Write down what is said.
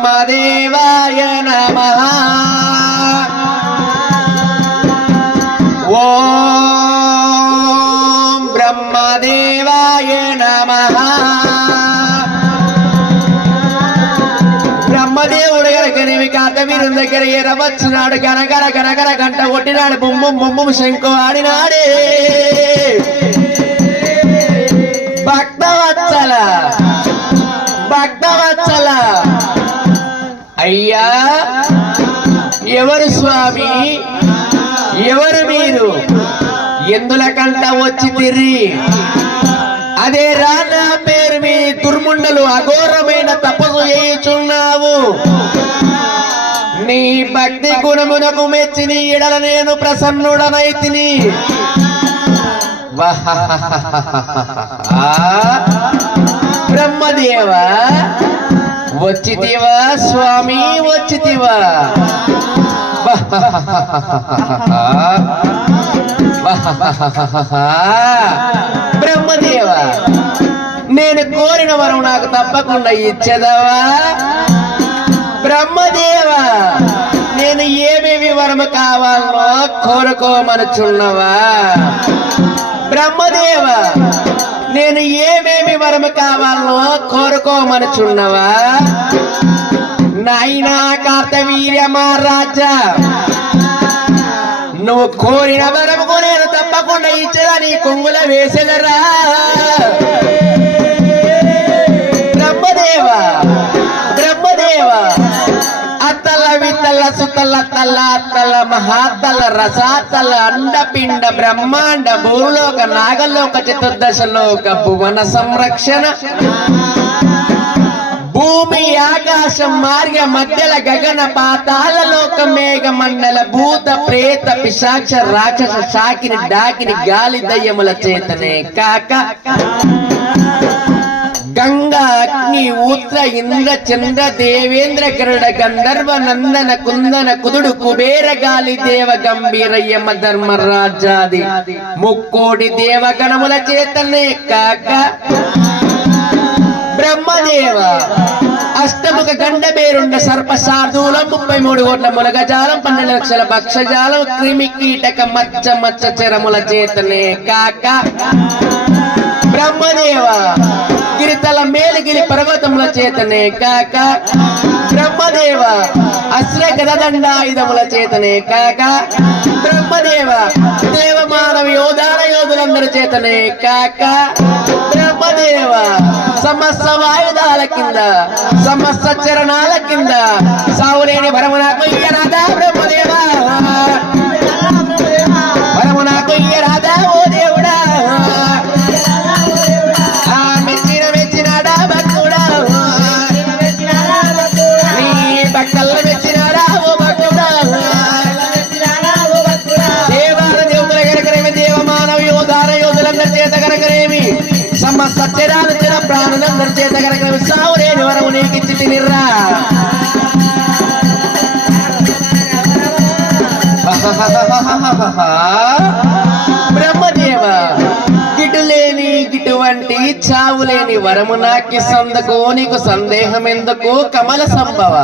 బ్రహ్మదేవాయ నమ ఓం బ్రహ్మదేవాయ నమ బ్రహ్మదేవుడు గనకనేమి దగ్గర ఎరవచ్చునాడు గనగర గనగర గంట కొట్టినాడు. బొమ్మ బొమ్మ శంకు ఆడినాడే. భక్తవత్సల భక్త అయ్యా ఎవరు స్వామి? ఎవరు మీరు? ఎందులకంట వచ్చి తిరి అదే రానా పేరు మీ దుర్ముండలు అఘోరమైన తపస్సు చేయుచున్నావు. నీ భక్తి గుణమునకు మెచ్చి నీ ఎడల నేను ప్రసన్నుడనైతిని బ్రహ్మదేవ? వచ్చితివా స్వామి వచ్చితివా? బ్రహ్మదేవ నేను కోరిన వరం నాకు తప్పకుండా ఇచ్చేదవా? బ్రహ్మదేవ నేను ఏమేమి వరం కావాలనో కోరుకోమనుచున్నవా? బ్రహ్మదేవ నేను ఏమేమి వరము కావాలనో కోరుకోమనుచున్నవా? నాయనా కార్తవీర్యమా రాజా నువ్వు కోరిన వరముకు నేను తప్పకుండా ఇచ్చేదా నీ కొంగుల వేసేదరా? బ్రహ్మదేవ బ్రహ్మదేవ అత్తల్ల విత్తల్ల సుతల తల్ల మహాతల రసాతల అండపిండ బ్రహ్మాండ భూలోక నాగలోక చతుర్దశలోక భువన సంరక్షణ. భూమి ఆకాశం మార్గ మధ్యల గగన పాతాల లోక మేఘ మండల భూత ప్రేత పిశాక్ష రాక్షస శాకిని డాకిని గాలి దయ్యముల చేతనే కాక. గంగా అగ్ని ఊత్ర ఇంద్ర చంద్ర దేవేంద్ర కరుడ గంధర్వ నందన కుందన కుదుడు కుబేర గాలి దేవ గంభీర యమ ధర్మరాజాది ముక్కోటి దేవగణముల చేతనే కాక బ్రహ్మదేవ. అష్టముఖ గండ పేరుండ సర్ప శార్దూలం ముప్పై మూడు కోట్ల ములగజాలం పన్నెండు లక్షల భక్షజాలం క్రిమి కీటక మచ్చ మచ్చ చెరముల చేతనే కాక బ్రహ్మదేవ. గిరితల మేలుగిరి పర్వతముల చేతనే కాక బ్రహ్మదేవ అశ్ర గదదండాయుధముల చేతనే కాక బ్రహ్మదేవ దేవ మానవ యోధాన యోధులందరి చేతనే కాక బ్రహ్మదేవ సమస్త వాయుధాల కింద సమస్త చరణాల కింద సావులేని భరము బ్రహ్మ మా సత్యరాలు చిర ప్రాణులందరి చేత గనకనేమి సావు లేని వరము నీకిచ్చి తినిర్రా. బ్రహ్మదేవ గిటు లేని గిటువంటి చావు లేని వరము నాకి సందకు నీకు సందేహం ఎందుకు కమల సంభవ.